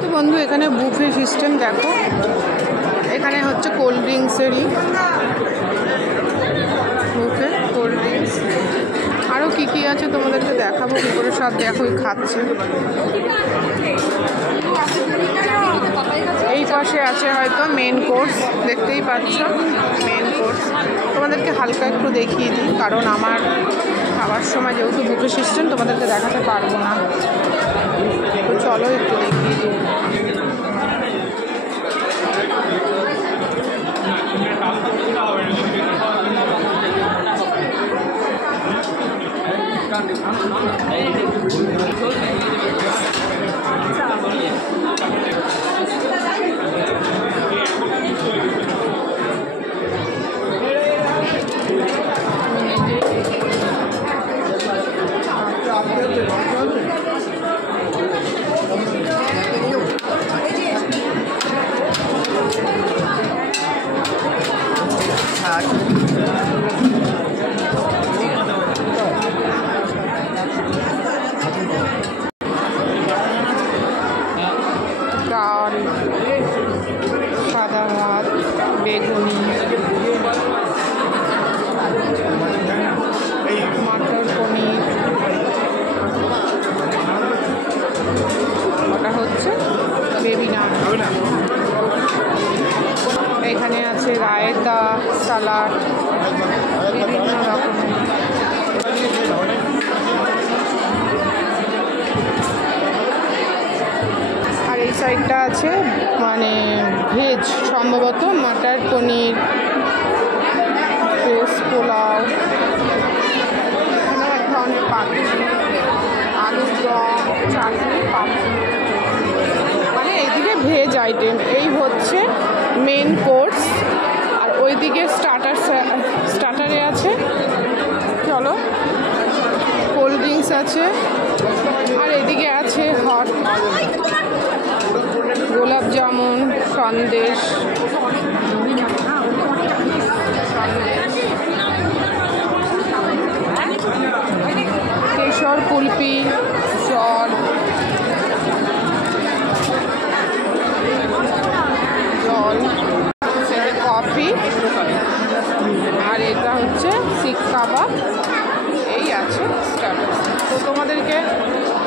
তো বন্ধু এখানে বুফে সিস্টেম দেখো, এখানে হচ্ছে কোল্ড ড্রিঙ্কসেরই বুফে, কোল্ড ড্রিঙ্কস আরও কী কী আছে তোমাদেরকে দেখাবো কী করে, সব দেখোই খাচ্ছে। এই পাশে আছে হয়তো মেন কোর্স, দেখতেই পাচ্ছ মেন কোর্স। তোমাদেরকে হালকা একটু দেখিয়ে দিই, কারণ আমার খাওয়ার সময় যেহেতু বুফে সিস্টেম তোমাদেরকে দেখাতে পারবো না, তো চলো একটু দেখিয়ে দিই। ডাল, সাদা ভাত, বেগুনি, মটর পনির, ওটা হচ্ছে বেবি নান। এখানে আছে রায়তা, সালাড, বিভিন্ন রকমের। আর এই সাইডটা আছে মানে ভেজ, সম্ভবত মটর পনির, ভেজ পোলাও, এক ধরনের পাচ্ছি, আলুর দম, চাটনি, পাপড়, মানে এইদিকে ভেজ আইটেম। এই হচ্ছে মেন কোর্স, আর ওইদিকে স্টার্টারে আছে চলো কোল্ড ড্রিঙ্কস আছে, আর এদিকে আছে হট গোলাপ জামুন, সন্দেশ, কেশর কুলফি, জল, কফি, আর এটা হচ্ছে শিক কাবাব। এই আছে স্টার্টার। তো তোমাদেরকে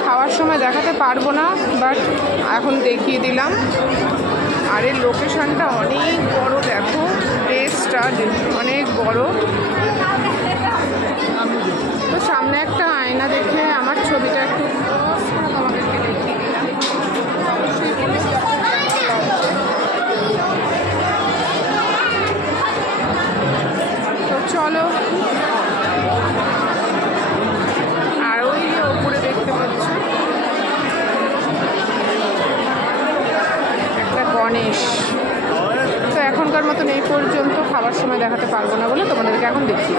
খাওয়ার সময় দেখাতে পারবো না, বাট এখন দেখিয়ে দিলাম। আর এর লোকেশনটা অনেক বড়, দেখো প্লেসটা অনেক বড়। তো সামনে একটা আয়না দেখে আমার ছবিটা একটু তোমাদেরকে দেখিয়ে দিলাম। তো চলো, আর ওই ওপরে দেখতে পাচ্ছ একটা গণেশ। তো এখনকার মতন এই পর্যন্ত, খাবার সময় দেখাতে পারবো না বলে তোমাদেরকে এখন দেখি।